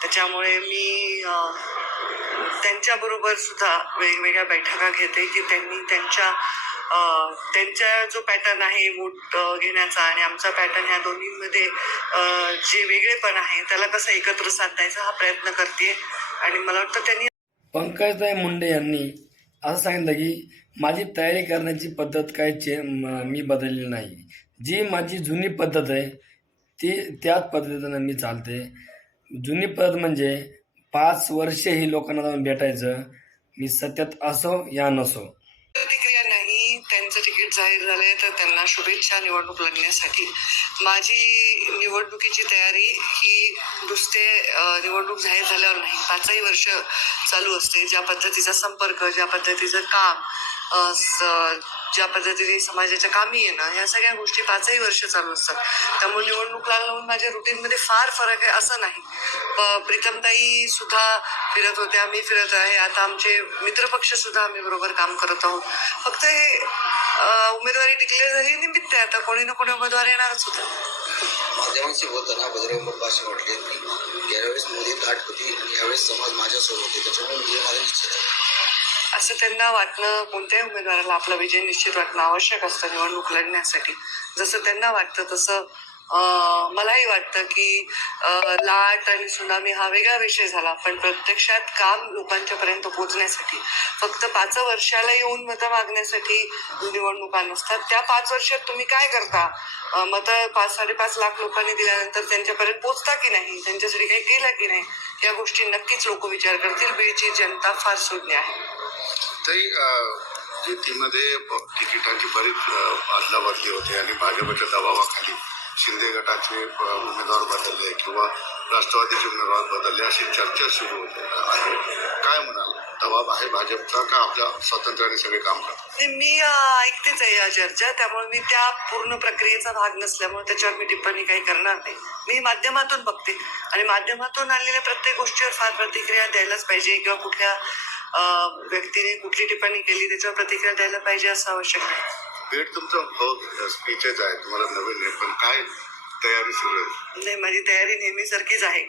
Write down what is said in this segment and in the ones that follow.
त्याच्यामुळे मी त्यांच्याबरोबर सुद्धा वेगवेगळ्या बैठका घेते की त्यांनी त्यांच्या त्यांचा जो पॅटर्न आहे वोट घेण्याचा आणि आमचा पॅटर्न ह्या दोन्हीमध्ये जे वेगळेपण आहे त्याला कसं एकत्र साधायचा हा प्रयत्न करते आणि मला वाटतं त्यांनी पंकजताई मुंडे यांनी असं सांगितलं की माझी तयारी करण्याची पद्धत काय चे मी बदलली नाही. जी माझी जुनी पद्धत आहे ती त्याच पद्धतीनं मी चालते. जुनी पद्धत म्हणजे पाच वर्ष ही लोकांना जाऊन भेटायचं. मी सत्यात असो या नसो. प्रतिक्रिया नाही त्यांचं तिकीट जाहीर झालंय तर त्यांना शुभेच्छा निवडणूक लढण्यासाठी. माझी निवडणुकीची तयारी ही नुसते निवडणूक जाहीर झाल्यावर नाही पाचही वर्ष चालू असते. ज्या पद्धतीचा संपर्क ज्या पद्धतीचं काम ज्या पद्धतीने समाजाच्या कामी येणं ह्या सगळ्या गोष्टी पाचही वर्ष चालू असतात. त्यामुळे निवडणूक लागलं माझ्या रुटीनमध्ये फार फरक आहे असं नाही. प- प्रीतमताई सुद्धा फिरत होत्या मी फिरत आहे. आता आमचे मित्रपक्ष सुद्धा आम्ही बरोबर काम करत आहोत. फक्त हे उमेदवारी डिक्लेअर झाली निमित्त आहे. आता कोणी ना कोणी उमेदवार येणारच होता. माध्यमांशी बोलताना बजरंग बाप्पा असे म्हटले की गेल्या वेळेस मोदी घाट होती आणि यावेळेस समाज माझ्यासोबत आहे त्याच्यामुळे मी माझा निश्चित आहे. असं त्यांना वाटणं कोणत्याही उमेदवाराला आपला विजय निश्चित वाटणं आवश्यक असतं निवडणूक लढण्यासाठी. जसं त्यांना वाटतं तसं मलाही वाटतं की लाट आणि सुनामी हा वेगळा विषय झाला पण प्रत्यक्षात काम लोकांच्या पर्यंत पोहोचण्यासाठी फक्त पाच वर्षाला येऊन मतं मागण्यासाठी निवडणुका नसतात त्या पाच वर्षात तुम्ही काय करता? मतं पाच साडेपाच लाख लोकांनी दिल्यानंतर त्यांच्यापर्यंत पोचता की नाही? त्यांच्यासाठी काही केलं की नाही? या गोष्टी नक्कीच लोक विचार करतील. बीडची जनता फार सुज्ञ आहे. तरी युतीमध्ये तिकिटांची बरीच अदलाबदली होते आणि भाजपच्या दबावाखाली शिंदे गटाचे उमेदवार बदलले किंवा राष्ट्रवादीचे उमेदवार बदलले अशी चर्चा सुरू होते आहे. काय म्हणाल? दबाब आहे भाजपचा का आपल्या स्वातंत्र्याने सगळे काम करतात? मी ऐकतेच आहे या चर्चा. त्यामुळे मी त्या पूर्ण प्रक्रियेचा भाग नसल्यामुळे त्याच्यावर मी टिप्पणी काही करणार नाही. मी माध्यमातून बघते. आणि माध्यमातून आलेल्या प्रत्येक गोष्टीवर फार प्रतिक्रिया द्यायलाच पाहिजे किंवा कुठल्या व्यक्तीने कुठली टिप्पणी केली त्याच्यावर प्रतिक्रिया द्यायला पाहिजे असं आवश्यक नाही. भेट तुमचं बहुत स्पीचेस आहे तुम्हाला नवीन आहे पण काय तयारी सुरू आहे? नाही माझी तयारी नेहमीसारखीच आहे.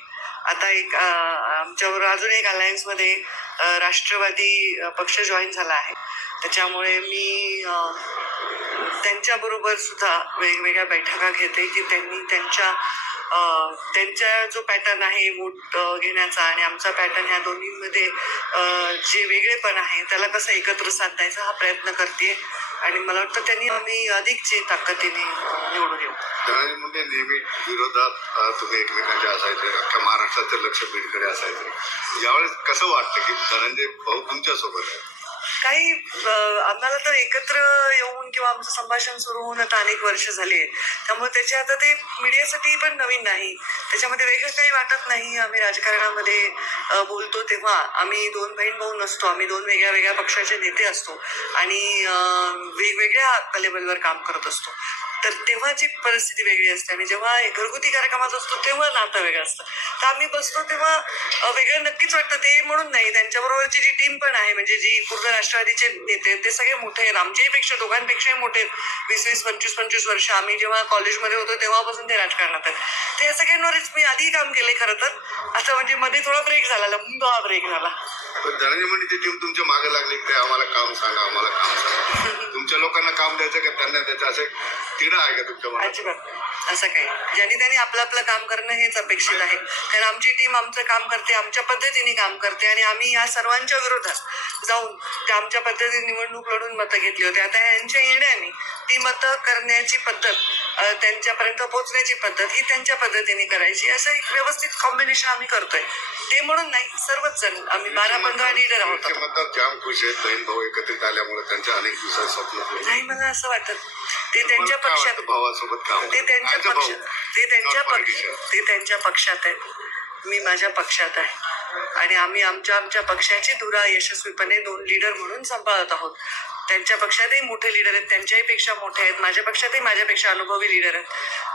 आता एक आमच्यावर आमच्याबरोबर अजून एक अलायन्समध्ये राष्ट्रवादी पक्ष जॉईन झाला आहे. त्याच्यामुळे मी त्यांच्याबरोबर सुद्धा वेगवेगळ्या बैठका घेते की त्यांनी त्यांच्या त्यांचा जो पॅटर्न आहे वोट घेण्याचा आणि आमचा पॅटर्न ह्या दोन्हीमध्ये जे वेगळेपण आहे त्याला कसं एकत्र साधायचा हा प्रयत्न करते आणि मला वाटतं त्यांनी आम्ही अधिकची ताकदीने निवडून येऊ. धनंजय मुंडे नेहमी विरोधात तुम्ही एकमेकांच्या असायचे. अख्ख्या महाराष्ट्राचं लक्ष बीडकडे असायचं. यावेळेस कसं वाटतं की धनंजय भाऊ तुमच्यासोबत आहे? काही आम्हाला तर एकत्र येऊन किंवा आमचं संभाषण सुरू होऊन आता अनेक वर्ष झाले आहेत. त्यामुळे त्याच्या आता ते मीडियासाठी पण नवीन नाही. त्याच्यामध्ये वेगळं काही वाटत नाही. आम्ही राजकारणामध्ये बोलतो तेव्हा आम्ही दोन बहीण भाऊ नसतो. आम्ही दोन वेगळ्या वेगळ्या पक्षाचे नेते असतो. आणि वेगवेगळ्या लेवलवर काम करत असतो. तर तेव्हाची परिस्थिती वेगळी असते. आणि जेव्हा घरगुती कार्यक्रमात असतो तेव्हा नातं वेगळं असतं. तर आम्ही बसतो तेव्हा वेगळं नक्कीच वाटतं. ते म्हणून नाही त्यांच्याबरोबरची जी टीम पण आहे म्हणजे जी पूर्ण राष्ट्रवादीचे नेते ते सगळे मोठे आहेत. आमच्याही दोघांपेक्षाही मोठे आहेत. वीस वीस पंचवीस पंचवीस वर्ष आम्ही जेव्हा कॉलेजमध्ये होतो तेव्हापासून ते राजकारणात आहेत. ते या सगळ्यांवरच मी आधी काम केलंय खरं तर. आता म्हणजे मध्ये थोडा ब्रेक झाला लंब हा ब्रेक झाला धनंजय टीम तुमच्या मागे लागली की आम्हाला काम सांगा आम्हाला काम सांगा. तुमच्या लोकांना काम द्यायचं का त्यांना द्यायचं? असे तिढा आहे का तुमच्या अजिबात असं काही ज्यांनी त्यांनी आपलं आपलं काम करणं हेच अपेक्षित आहे. कारण आमची टीम आमचं काम करते आमच्या पद्धतीने काम करते आणि आम्ही या सर्वांच्या विरोधात जाऊन त्या आमच्या पद्धतीने निवडणूक लढून मतं घेतली होती. आता यांच्या येण्याने ती मतं करण्याची पद्धत त्यांच्यापर्यंत पोहोचण्याची पद्धत ही त्यांच्या पद्धतीने करायची. असं एक व्यवस्थित कॉम्बिनेशन आम्ही करतोय. ते म्हणून नाही सर्वच जण आम्ही बारा पंधरा लीडर आहोत मतदार जाम खुश आहेत. बहीण भाऊ एकत्रित आल्यामुळे त्यांच्या अनेक दिवसात स्वप्न नाही मला असं वाटत ते त्यांच्या पक्षात ते त्यांच्या पक्ष. ते त्यांच्या पक्ष. ते त्यांच्या पक्षात आहेत. मी माझ्या पक्षात आहे. आणि आम्ही आमच्या आमच्या पक्षाची धुरा यशस्वीपणे दोन लीडर म्हणून सांभाळत आहोत. त्यांच्या पक्षातही मोठे लीडर आहेत. त्यांच्याही पेक्षा मोठे आहेत. माझ्या पक्षातही माझ्यापेक्षा अनुभवी लीडर आहेत.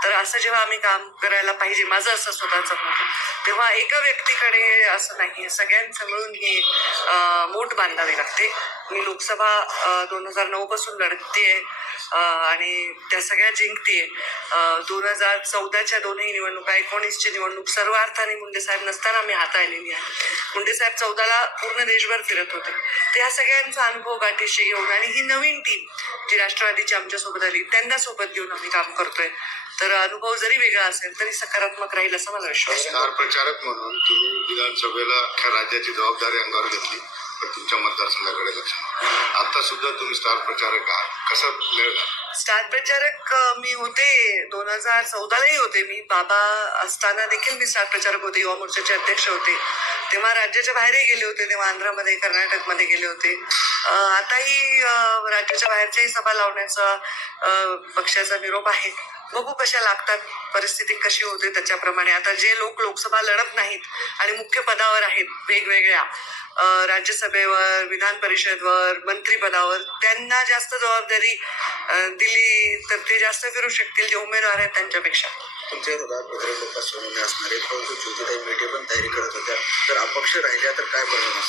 तर असं जेव्हा आम्ही काम करायला पाहिजे माझं असं स्वतःचं मत तेव्हा एका व्यक्तीकडे असं नाही सगळ्यांचं मिळून ही मोठ बांधावी लागते. मी लोकसभा दोन हजार नऊ पासून लढतेय आणि त्या सगळ्या जिंकतेय. दोन हजार चौदाच्या दोनही निवडणुका एकोणीसची निवडणूक सर्व अर्थाने मुंडे साहेब नसताना मी हाताळलेली आहे. मुंडे साहेब चौदाला पूर्ण देशभर फिरत होते. त्या सगळ्यांचा अनुभव गाठीशी घेऊन आणि ही नवीन टीम जी राष्ट्रवादीची आमच्यासोबत आली त्यांना सोबत घेऊन आम्ही काम करतोय. तर अनुभव जरी वेगळा असेल तरी सकारात्मक राहील असा मला विश्वास प्रचारक म्हणून तुम्ही विधानसभेला अख्ख्या राज्याची जबाबदारी अंगावर घेतली. तुमच्या मतदारसंघाकडे लक्ष आता सुद्धा तुम्ही स्टार प्रचारक आहात. कसा स्टार प्रचारक मी होते दोन हजार चौदालाही होते. मी बाबा असताना देखील मी स्टार प्रचारक होते युवा मोर्चाचे अध्यक्ष होते. तेव्हा राज्याच्या बाहेरही गेले होते तेव्हा आंध्रामध्ये कर्नाटकमध्ये गेले होते. आताही राज्याच्या बाहेरच्याही सभा लावण्याचा पक्षाचा निरोप आहे. बघू कशा लागतात परिस्थिती कशी होते त्याच्याप्रमाणे. आता जे लोक लोकसभा लढत नाहीत आणि मुख्य पदावर आहेत वेगवेगळ्या राज्यसभेवर विधान परिषदवर मंत्रीपदावर त्यांना जास्त जबाबदारी दिली तर ते जास्त फिरू शकतील जे उमेदवार आहेत त्यांच्यापेक्षा. तुमच्या विरोधात बजरंग बाप्पा सोनवणे असणारे परंतु ज्योतिताई मेटे पण तयारी करत होत्या. जर अपक्ष राहिल्या तर काय परिणाम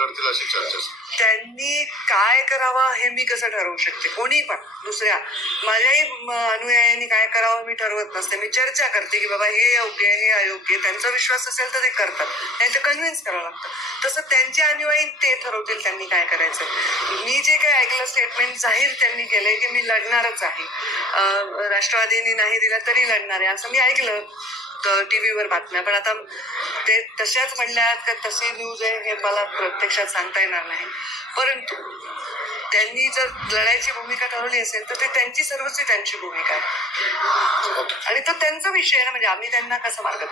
लढतील अशी चर्चा. त्यांनी काय करावं हे मी कसं ठरवू शकते? कोणी पण दुसऱ्या. माझ्याही अनुयायांनी काय करावं मी ठरवत नसते. मी चर्चा करते की बाबा हे योग्य आहे हे अयोग्य आहे. त्यांचा विश्वास असेल तर ते करतात. त्यांचं कन्व्हिन्स करावं लागतं. तसं त्यांचे अनुयायी ते ठरवतील त्यांनी काय करायचं. मी जे काही ऐकलं स्टेटमेंट जाहीर त्यांनी केलंय की मी लढणारच आहे. राष्ट्रवादीने नाही दिला तरी लढणार आहे. असं मी ऐकलं टीव्हीवर बातम्या. पण आता ते तशाच म्हणल्या का तशी न्यूज आहे हे मला प्रत्यक्षात सांगता येणार नाही. परंतु त्यांनी जर लढायची भूमिका ठरवली असेल तर ते त्यांची सर्वच त्यांची भूमिका आहे. आणि तो त्यांचा विषय आहे ना म्हणजे आम्ही त्यांना कसं मार्ग